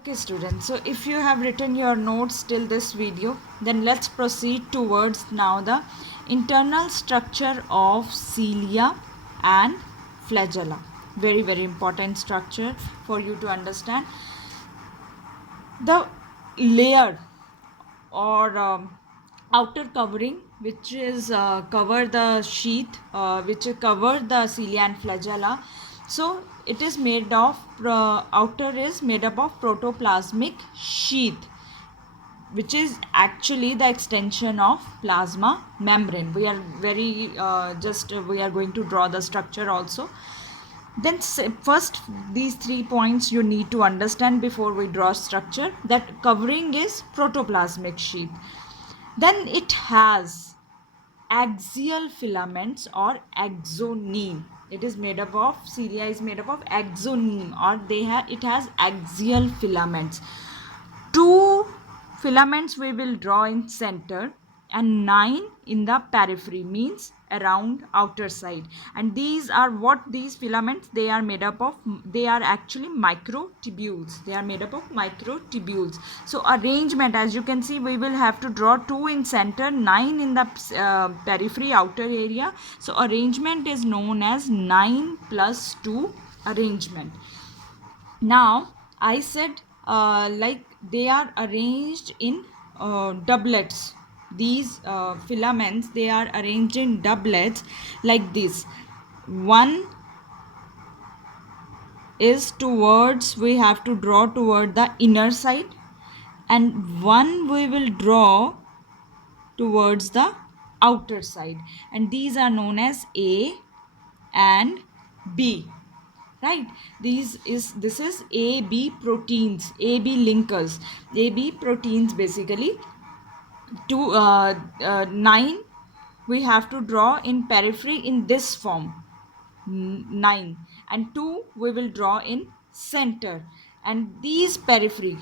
Okay students, so if you have written your notes till this video, then let's proceed towards now the internal structure of cilia and flagella. Very important structure for you to understand. The layer or outer covering which is cover the sheath which cover the cilia and flagella, so it is made of outer is made up of protoplasmic sheath, which is actually the extension of plasma membrane. We are very we are going to draw the structure also. Then first these 3 points you need to understand before we draw structure. That covering is protoplasmic sheath, then it has axial filaments or axoneme. It is made up of cilia is made up of axoneme, or it has axial filaments. Two filaments we will draw in center and 9 in the periphery, means around outer side. And these are what these filaments they are made up of. They are actually microtubules. They are made up of microtubules. So arrangement, as you can see, we will have to draw 2 in center, 9 in the periphery outer area. So arrangement is known as 9 plus 2 arrangement. Now I said like they are arranged in doublets. These filaments, they are arranged in doublets like this. One is towards, we have to draw toward the inner side, and one we will draw towards the outer side, and these are known as A and B. Right, this is AB proteins, AB linkers, AB proteins. Basically to 9 we have to draw in periphery in this form, 9, and 2 we will draw in center. And these periphery,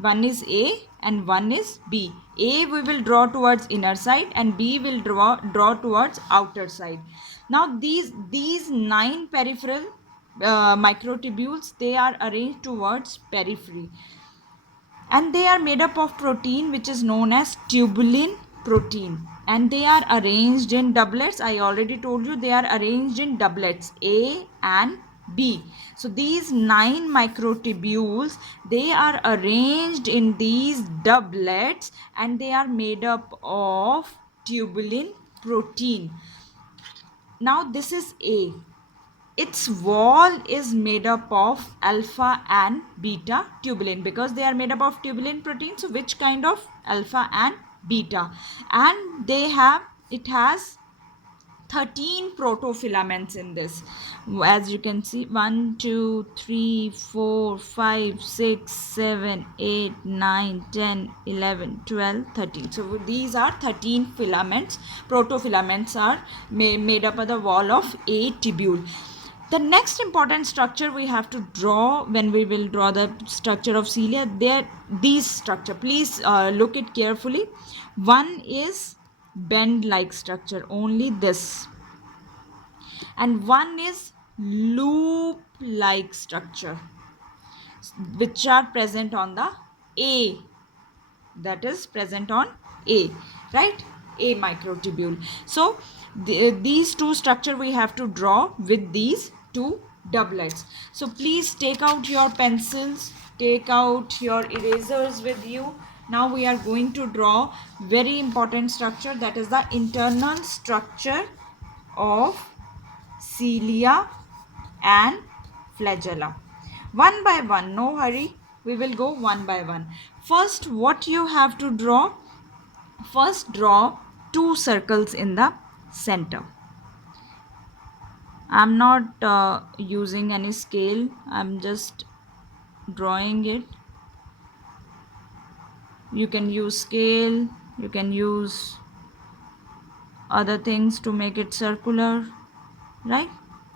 one is A and one is B. A we will draw towards inner side and B will draw towards outer side. Now these 9 peripheral microtubules, they are arranged towards periphery, and they are made up of protein which is known as tubulin protein, and they are arranged in doublets. I already told you they are arranged in doublets A and B. So these 9 microtubules, they are arranged in these doublets and they are made up of tubulin protein. Now this is A. Its wall is made up of alpha and beta tubulin, because they are made up of tubulin protein. So which kind of alpha and beta? And it has 13 protofilaments in this. As you can see, 1 2 3 4 5 6 7 8 9 10 11 12 13. So these are 13 filaments. Protofilaments are made up of the wall of a tubule. The next important structure we have to draw when we will draw the structure of cilia, these structure, please look it carefully. One is bend like structure, only this, and one is loop like structure, which are present on the A, that is present on A, right? A microtubule. So these two structure we have to draw with these two doublets. So please take out your pencils, take out your erasers with you. Now we are going to draw very important structure, that is the internal structure of cilia and flagella. One by one, no hurry, we will go one by one. First, what you have to draw? First, draw 2 circles in the center. I'm not using any scale, I'm just drawing it. You can use scale, you can use other things to make it circular, right?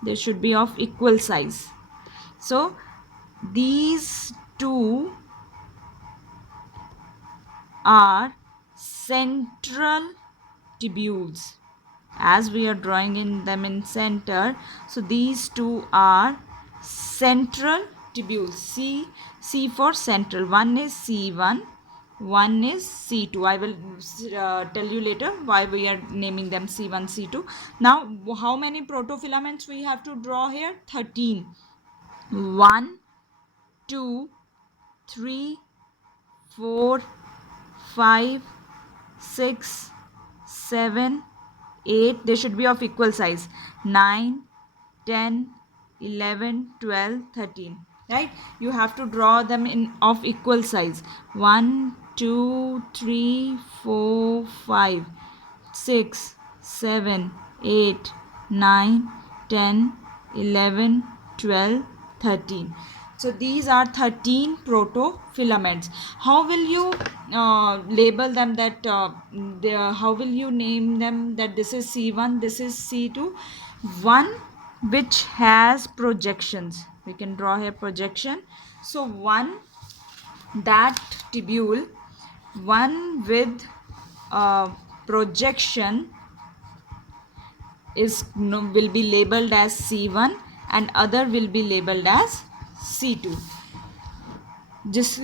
They should be of equal size. So these two are central tubules, as we are drawing in them in center. So these two are central tubules. C for central. One is C1, one is C2. I will tell you later why we are naming them C1, C2. Now, how many protofilaments we have to draw here? 13. 1, 2, 3, 4, 5, 6, 7, 8. They should be of equal size. 9, 10, 11, 12, 13. Right? You have to draw them in of equal size. 1, 2, 3, 4, 5, 6, 7, 8, 9, 10, 11, 12, 13. So these are 13 protofilaments. How will you label them that how will you name them that this is C1, this is C2? One which has projections. We can draw here projection. So one, that tubule, one with projection will be labeled as C1 and other will be labeled as C2. Just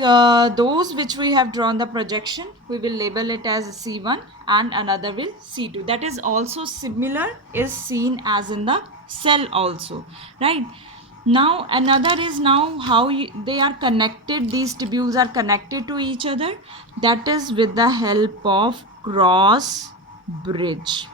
those which we have drawn the projection, we will label it as C1 and another will C2. That is also similar, is seen as in the cell also, right? Now another is now how they are connected. These tubules are connected to each other. That is with the help of cross bridge.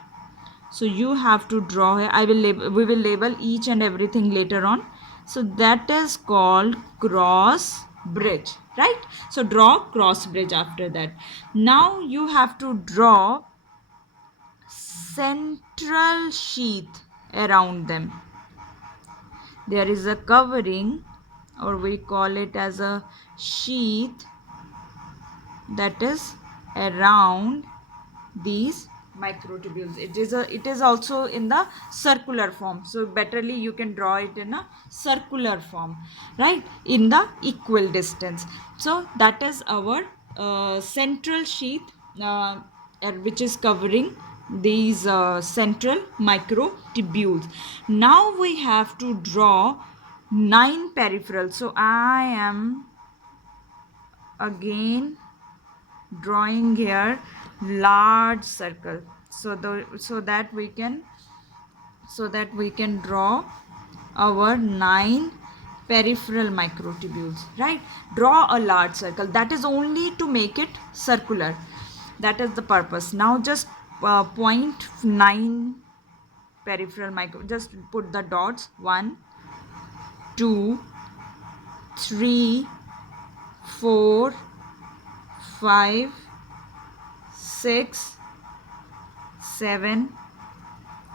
So you have to draw here. We will label each and everything later on. So that is called cross bridge, right? So draw cross bridge after that. Now you have to draw central sheath around them. There is a covering, or we call it as a sheath, that is around these microtubules. It is also in the circular form, so betterly you can draw it in a circular form, right, in the equal distance. So that is our central sheath which is covering these central microtubules. Now we have to draw 9 peripheral. So I am again drawing here large circle so that we can draw our 9 peripheral microtubules, right? Draw a large circle. That is only to make it circular. That is the purpose. Now just point 9 peripheral micro, just put the dots. 1, 2, 3, 4, 5, 6, 7,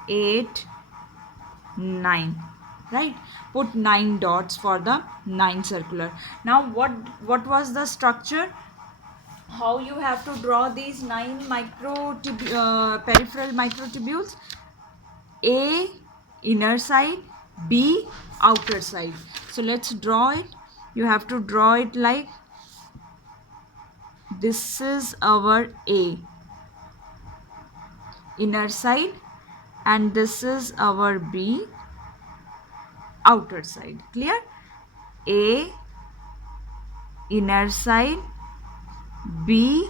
8, 9, right? Put 9 dots for the 9 circular. Now what was the structure? How you have to draw these 9 peripheral microtubules? A, inner side, B, outer side. So let's draw it. You have to draw it like this is our A, inner side, and this is our B, outer side. Clear? A, inner side, B,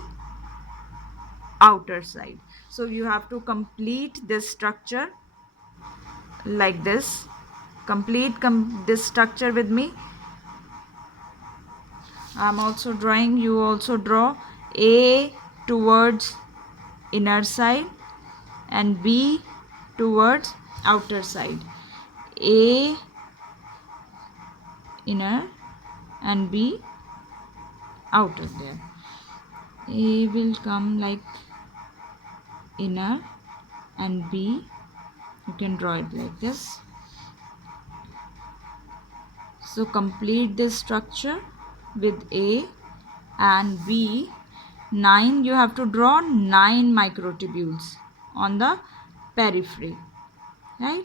outer side. So you have to complete this structure like this. Complete this structure with me. I'm also drawing, you also draw. A towards inner side and B towards outer side. A inner and B outer. There A will come like inner and B, you can draw it like this. So complete this structure with A and B. 9, you have to draw 9 microtubules on the periphery, right?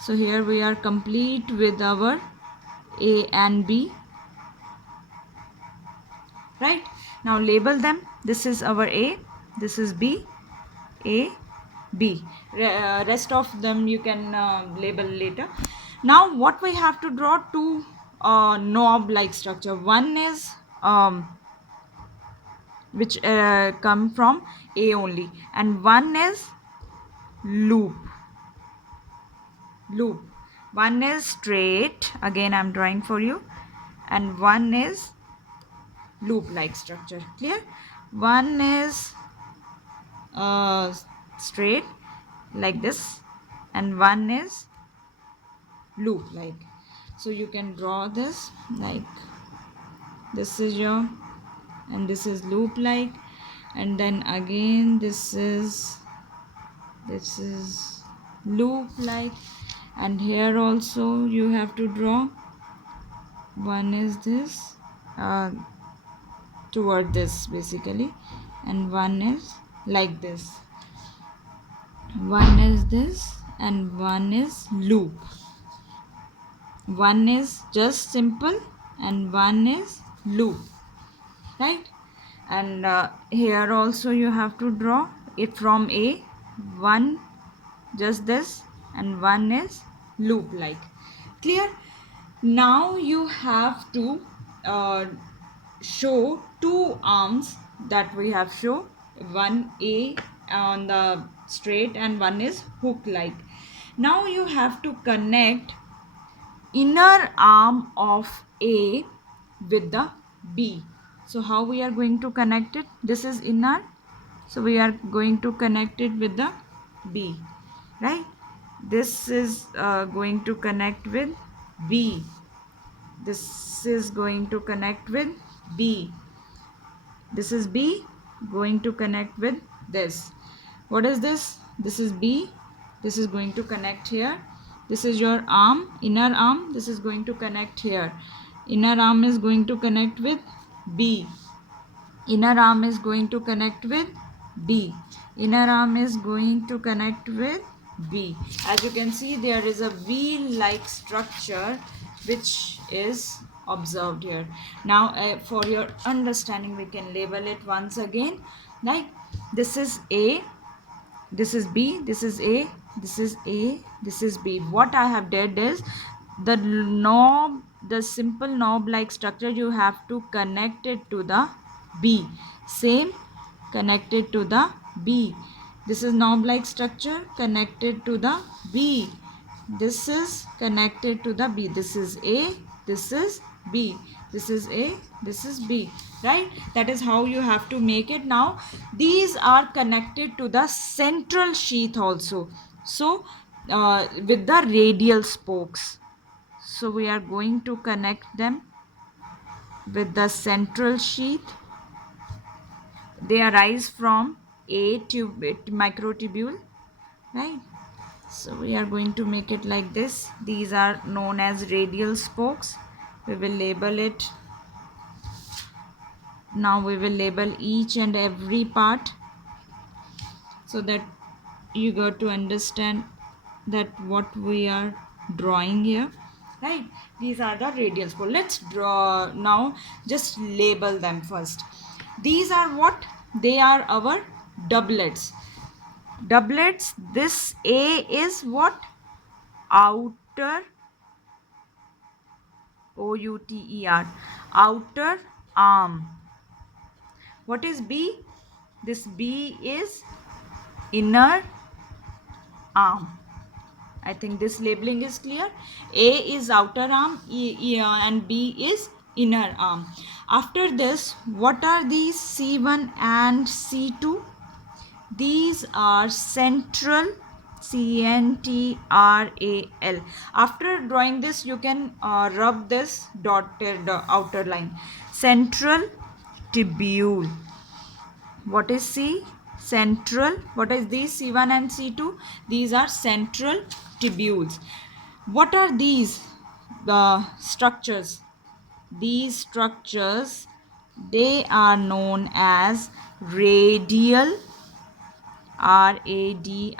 So here we are complete with our A and B, right? Now label them. This is our A, this is B, A, B. Rest of them you can label later. Now what we have to draw? 2 knob like structure. One is which come from A only, and one is loop. One is straight, again I'm drawing for you, and one is loop like structure. Clear? One is uh, straight like this, and one is loop like. So you can draw this like this is your, and this is loop like, and then again this is loop like, and here also you have to draw. One is this toward this basically, and one is like this. One is this and one is loop. One is just simple and one is loop, right? And here also you have to draw it from A. One just this and one is loop like. Clear? Now you have to show two arms that we have shown. One A on the straight and one is hook like. Now you have to connect inner arm of A with the B. So how we are going to connect it? This is inner, so we are going to connect it with the B, right? This is going to connect with B. This is going to connect with B. This is B going to connect with this. What is this? This is B. This is going to connect here. This is your arm, inner arm. This is going to connect here. Inner arm is going to connect with B. Inner arm is going to connect with B. Inner arm is going to connect with B. As you can see, there is a wheel-like structure which is observed here. Now, for your understanding, we can label it once again. Like this is A, this is B, this is A, this is A, this is B. What I have did is the knob, the simple knob like structure, you have to connect it to the B. Same, connected to the B. This is knob like structure connected to the B. This is connected to the B. This is A, this is B. This is A, this is B, right? That is how you have to make it. Now these are connected to the central sheath also, so with the radial spokes. So we are going to connect them with the central sheath. They arise from A microtubule, right? So we are going to make it like this. These are known as radial spokes. We will label it. Now we will label each and every part so that you got to understand that what we are drawing here, right? These are the radial spokes. Let's draw now. Just label them first. These are what? They are our doublets. Doublets. This A is what? Outer, O-U-T-E-R, outer arm. What is B? This B is inner arm. I think this labeling is clear. A is outer arm and B is inner arm. After this, what are these C1 and C2? These are central, CNTRAL. After drawing this, you can rub this dotted outer line. Central tubule. What is C? Central. What is these? C1 and C2? These are central tubules. What are these? The structures. These structures, they are known as radial, RADIAL.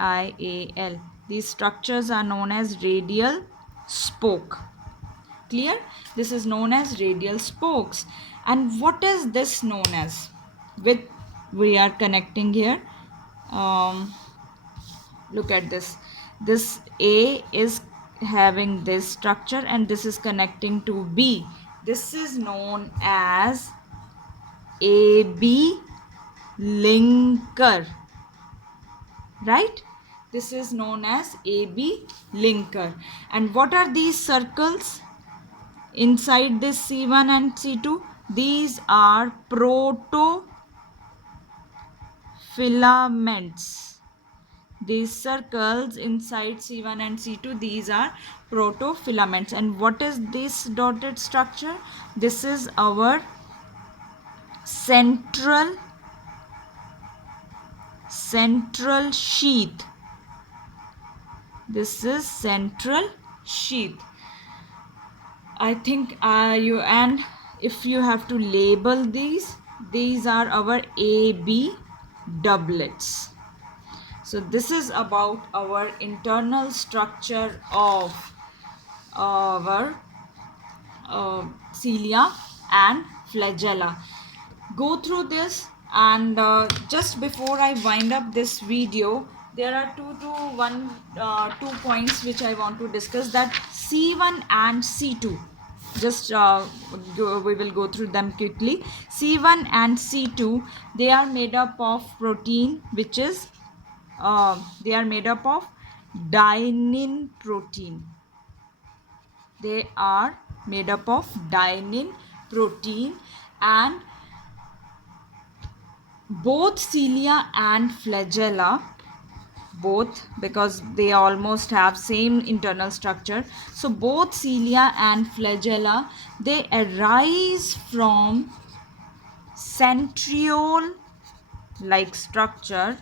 These structures are known as radial spoke. Clear? This is known as radial spokes. And what is this known as? With we are connecting here. Look at this. This A is having this structure and this is connecting to B. This is known as AB linker, right? This is known as AB linker. And what are these circles inside this C1 and C2? These are protofilaments. These circles inside C1 and C2, these are protofilaments. And what is this dotted structure? This is our central sheath. This is central sheath. I think if you have to label these are our AB doublets. So this is about our internal structure of our cilia and flagella. Go through this, and just before I wind up this video, there are two points which I want to discuss, that C1 and C2. Just we will go through them quickly. C1 and C2, they are made up of protein, which is they are made up of dynein protein. They are made up of dynein protein, and both cilia and flagella, both, because they almost have same internal structure, so both cilia and flagella, they arise from centriole like structure,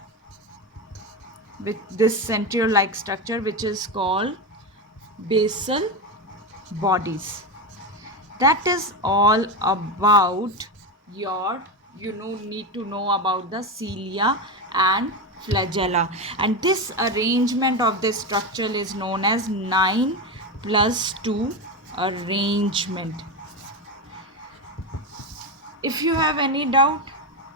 with this centriole like structure which is called basal bodies. That is all about your need to know about the cilia and flagella. And this arrangement of this structure is known as 9+2 arrangement. If you have any doubt,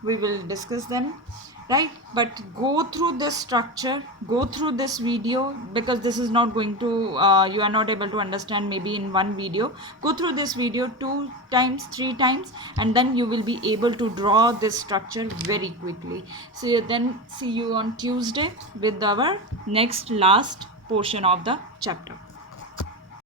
we will discuss them, right? But go through this structure, go through this video, because this is not going to you are not able to understand maybe in one video. Go through this video 2 times, 3 times, and then you will be able to draw this structure very quickly. So then see you on Tuesday with our last portion of the chapter.